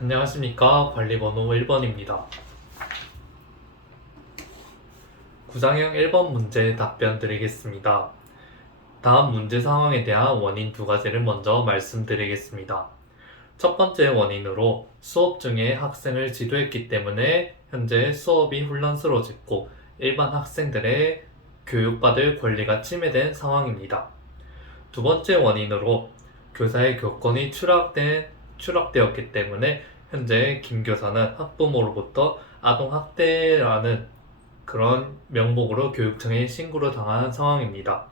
안녕하십니까. 관리번호 1번입니다. 구상형 1번 문제 답변 드리겠습니다. 다음 문제 상황에 대한 원인 두 가지를 먼저 말씀드리겠습니다. 첫 번째 원인으로 수업 중에 학생을 지도했기 때문에 현재 수업이 혼란스러워졌고 일반 학생들의 교육받을 권리가 침해된 상황입니다. 두 번째 원인으로 교사의 교권이 추락되었기 때문에 현재 김 교사는 학부모로부터 아동학대라는 그런 명목으로 교육청에 신고를 당한 상황입니다.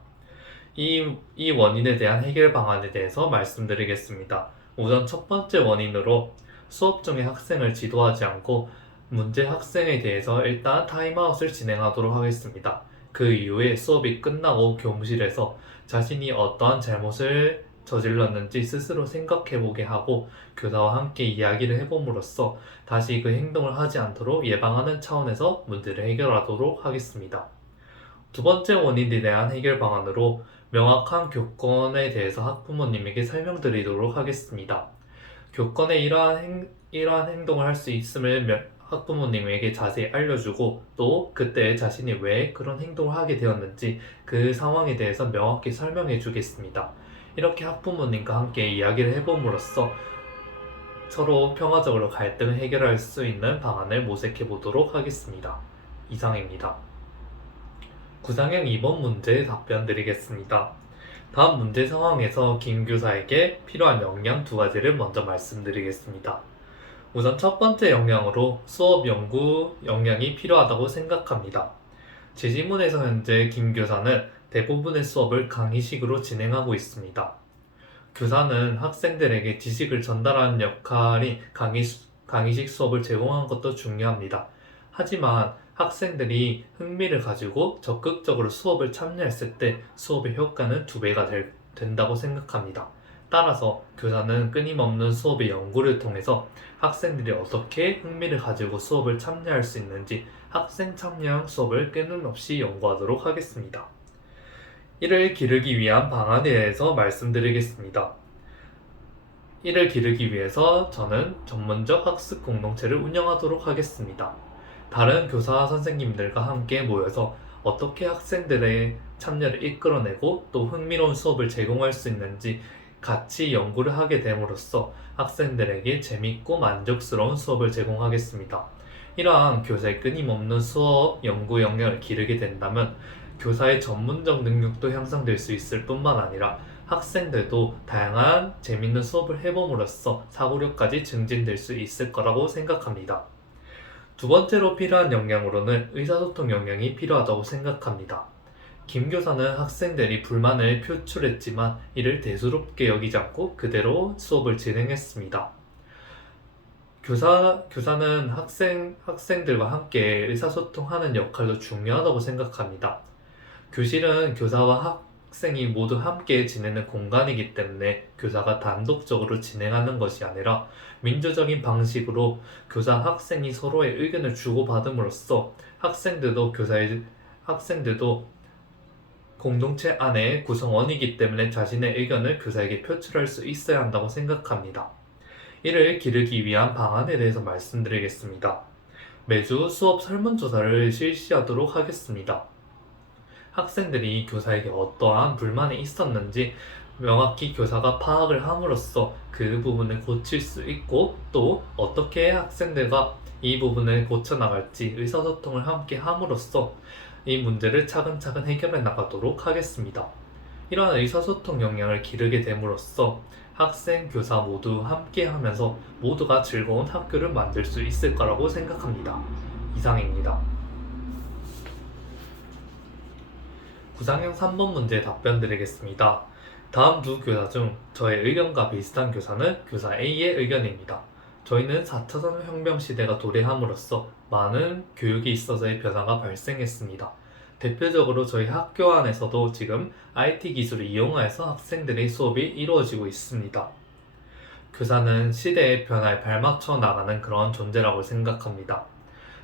이 원인에 대한 해결 방안에 대해서 말씀드리겠습니다. 우선 첫 번째 원인으로 수업 중에 학생을 지도하지 않고 문제 학생에 대해서 일단 타임아웃을 진행하도록 하겠습니다. 그 이후에 수업이 끝나고 교무실에서 자신이 어떠한 잘못을 저질렀는지 스스로 생각해보게 하고 교사와 함께 이야기를 해봄으로써 다시 그 행동을 하지 않도록 예방하는 차원에서 문제를 해결하도록 하겠습니다. 두 번째 원인에 대한 해결 방안으로 명확한 교권에 대해서 학부모님에게 설명드리도록 하겠습니다. 교권에 이러한 행동을 할 수 있음을 학부모님에게 자세히 알려주고 또 그때 자신이 왜 그런 행동을 하게 되었는지 그 상황에 대해서 명확히 설명해 주겠습니다. 이렇게 학부모님과 함께 이야기를 해봄으로써 서로 평화적으로 갈등을 해결할 수 있는 방안을 모색해 보도록 하겠습니다. 이상입니다. 구상형 2번 문제 답변 드리겠습니다. 다음 문제 상황에서 김 교사에게 필요한 역량 두 가지를 먼저 말씀드리겠습니다. 우선 첫 번째 역량으로 수업 연구 역량이 필요하다고 생각합니다. 제 지문에서 현재 김 교사는 대부분의 수업을 강의식으로 진행하고 있습니다. 교사는 학생들에게 지식을 전달하는 역할인 강의식 수업을 제공하는 것도 중요합니다. 하지만 학생들이 흥미를 가지고 적극적으로 수업을 참여했을 때 수업의 효과는 2배가 된다고 생각합니다. 따라서 교사는 끊임없는 수업의 연구를 통해서 학생들이 어떻게 흥미를 가지고 수업을 참여할 수 있는지 학생 참여형 수업을 끊임없이 연구하도록 하겠습니다. 이를 기르기 위한 방안에 대해서 말씀드리겠습니다. 이를 기르기 위해서 저는 전문적 학습 공동체를 운영하도록 하겠습니다. 다른 교사 선생님들과 함께 모여서 어떻게 학생들의 참여를 이끌어내고 또 흥미로운 수업을 제공할 수 있는지 같이 연구를 하게 됨으로써 학생들에게 재밌고 만족스러운 수업을 제공하겠습니다. 이러한 교사의 끊임없는 수업 연구 역량을 기르게 된다면 교사의 전문적 능력도 향상될 수 있을 뿐만 아니라 학생들도 다양한 재밌는 수업을 해봄으로써 사고력까지 증진될 수 있을 거라고 생각합니다. 두 번째로 필요한 역량으로는 의사소통 역량이 필요하다고 생각합니다. 김 교사는 학생들이 불만을 표출했지만 이를 대수롭게 여기지 않고 그대로 수업을 진행했습니다. 교사는 학생들과 함께 의사소통하는 역할도 중요하다고 생각합니다. 교실은 교사와 학생이 모두 함께 지내는 공간이기 때문에 교사가 단독적으로 진행하는 것이 아니라 민주적인 방식으로 교사 학생이 서로의 의견을 주고받음으로써 학생들도 공동체 안의 구성원이기 때문에 자신의 의견을 교사에게 표출할 수 있어야 한다고 생각합니다. 이를 기르기 위한 방안에 대해서 말씀드리겠습니다. 매주 수업 설문조사를 실시하도록 하겠습니다. 학생들이 교사에게 어떠한 불만이 있었는지 명확히 교사가 파악을 함으로써 그 부분을 고칠 수 있고 또 어떻게 학생들과 이 부분을 고쳐나갈지 의사소통을 함께 함으로써 이 문제를 차근차근 해결해 나가도록 하겠습니다. 이러한 의사소통 역량을 기르게 됨으로써 학생, 교사 모두 함께 하면서 모두가 즐거운 학교를 만들 수 있을 거라고 생각합니다. 이상입니다. 구상형 3번 문제 답변 드리겠습니다. 다음 두 교사 중 저의 의견과 비슷한 교사는 교사 A의 의견입니다. 저희는 4차 산업혁명 시대가 도래함으로써 많은 교육에 있어서의 변화가 발생했습니다. 대표적으로 저희 학교 안에서도 지금 IT 기술을 이용해서 학생들의 수업이 이루어지고 있습니다. 교사는 시대의 변화에 발맞춰 나가는 그런 존재라고 생각합니다.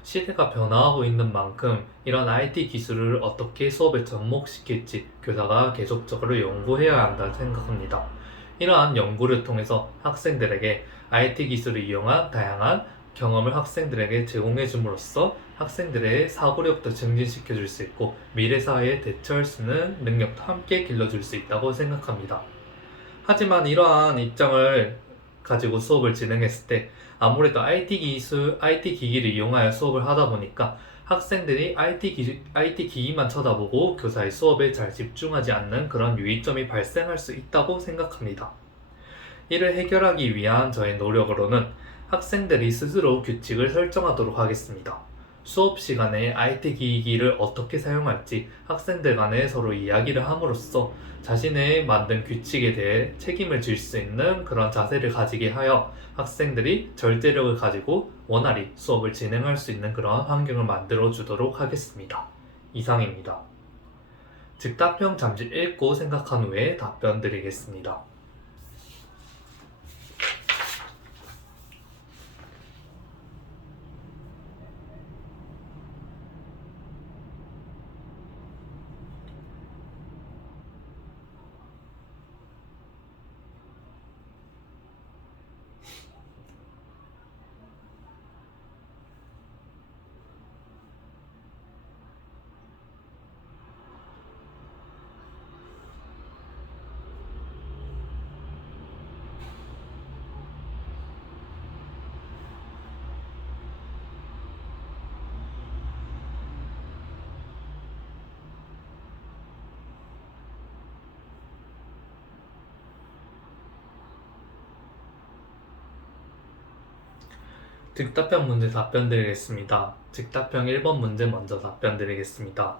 시대가 변화하고 있는 만큼 이런 IT 기술을 어떻게 수업에 접목시킬지 교사가 계속적으로 연구해야 한다고 생각합니다. 이러한 연구를 통해서 학생들에게 IT 기술을 이용한 다양한 경험을 학생들에게 제공해 줌으로써 학생들의 사고력도 증진시켜 줄 수 있고 미래 사회에 대처할 수 있는 능력도 함께 길러줄 수 있다고 생각합니다. 하지만 이러한 입장을 가지고 수업을 진행했을 때 아무래도 IT 기기를 이용하여 수업을 하다 보니까 학생들이 IT 기기만 쳐다보고 교사의 수업에 잘 집중하지 않는 그런 유의점이 발생할 수 있다고 생각합니다. 이를 해결하기 위한 저의 노력으로는 학생들이 스스로 규칙을 설정하도록 하겠습니다. 수업 시간에 IT 기기를 어떻게 사용할지 학생들 간에 서로 이야기를 함으로써 자신의 만든 규칙에 대해 책임을 질 수 있는 그런 자세를 가지게 하여 학생들이 절제력을 가지고 원활히 수업을 진행할 수 있는 그런 환경을 만들어 주도록 하겠습니다. 이상입니다. 즉답형 잠시 읽고 생각한 후에 답변 드리겠습니다. 즉답형 문제 답변 드리겠습니다. 즉답형 1번 문제 먼저 답변 드리겠습니다.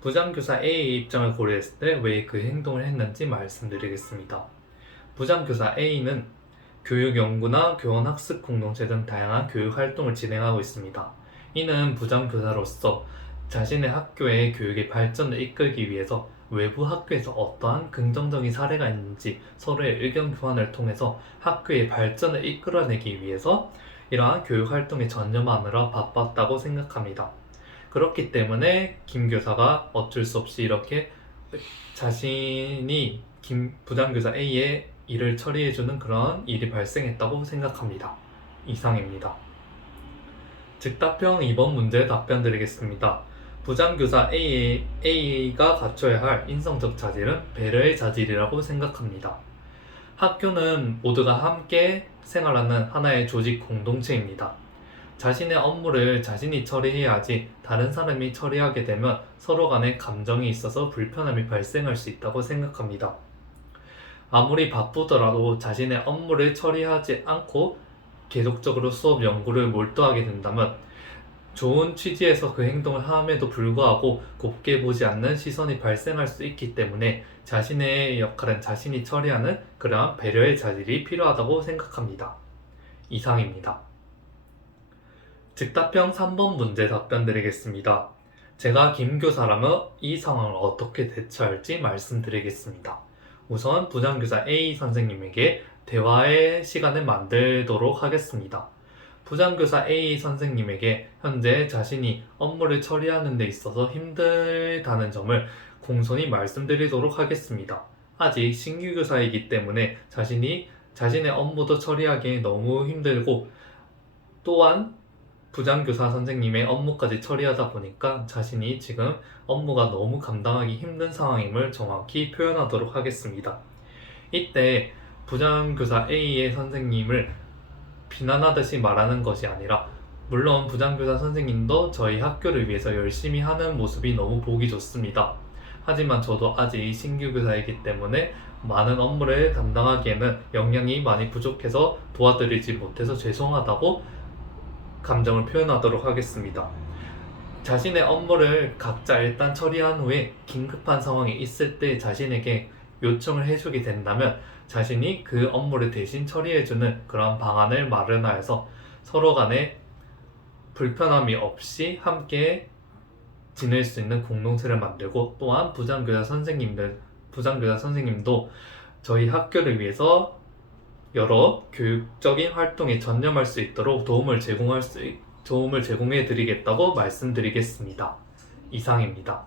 부장교사 A의 입장을 고려했을 때 왜 그 행동을 했는지 말씀드리겠습니다. 부장교사 A는 교육 연구나 교원 학습 공동체 등 다양한 교육 활동을 진행하고 있습니다. 이는 부장교사로서 자신의 학교의 교육의 발전을 이끌기 위해서 외부 학교에서 어떠한 긍정적인 사례가 있는지 서로의 의견 교환을 통해서 학교의 발전을 이끌어내기 위해서 이러한 교육 활동에 전념하느라 바빴다고 생각합니다. 그렇기 때문에 김 교사가 어쩔 수 없이 이렇게 자신이 부장교사 A의 일을 처리해주는 그런 일이 발생했다고 생각합니다. 이상입니다. 즉답형 2번 문제 답변 드리겠습니다. 부장교사 A가 갖춰야 할 인성적 자질은 배려의 자질이라고 생각합니다. 학교는 모두가 함께 생활하는 하나의 조직 공동체입니다. 자신의 업무를 자신이 처리해야지 다른 사람이 처리하게 되면 서로 간에 감정이 있어서 불편함이 발생할 수 있다고 생각합니다. 아무리 바쁘더라도 자신의 업무를 처리하지 않고 계속적으로 수업 연구를 몰두하게 된다면 좋은 취지에서 그 행동을 함에도 불구하고 곱게 보지 않는 시선이 발생할 수 있기 때문에 자신의 역할은 자신이 처리하는 그러한 배려의 자질이 필요하다고 생각합니다. 이상입니다. 즉답형 3번 문제 답변 드리겠습니다. 제가 김 교사라면 이 상황을 어떻게 대처할지 말씀드리겠습니다. 우선 부장교사 A 선생님에게 대화의 시간을 만들도록 하겠습니다. 부장교사 A 선생님에게 현재 자신이 업무를 처리하는 데 있어서 힘들다는 점을 공손히 말씀드리도록 하겠습니다. 아직 신규 교사이기 때문에 자신의 업무도 처리하기에 너무 힘들고 또한 부장교사 선생님의 업무까지 처리하다 보니까 자신이 지금 업무가 너무 감당하기 힘든 상황임을 정확히 표현하도록 하겠습니다. 이때 부장교사 A의 선생님을 비난하듯이 말하는 것이 아니라 물론 부장교사 선생님도 저희 학교를 위해서 열심히 하는 모습이 너무 보기 좋습니다. 하지만 저도 아직 신규 교사이기 때문에 많은 업무를 담당하기에는 역량이 많이 부족해서 도와드리지 못해서 죄송하다고 감정을 표현하도록 하겠습니다. 자신의 업무를 각자 일단 처리한 후에 긴급한 상황이 있을 때 자신에게 요청을 해주게 된다면 자신이 그 업무를 대신 처리해주는 그런 방안을 마련하여서 서로 간에 불편함이 없이 함께 지낼 수 있는 공동체를 만들고 또한 부장교사 선생님도 저희 학교를 위해서 여러 교육적인 활동에 전념할 수 있도록 도움을 제공해 드리겠다고 말씀드리겠습니다. 이상입니다.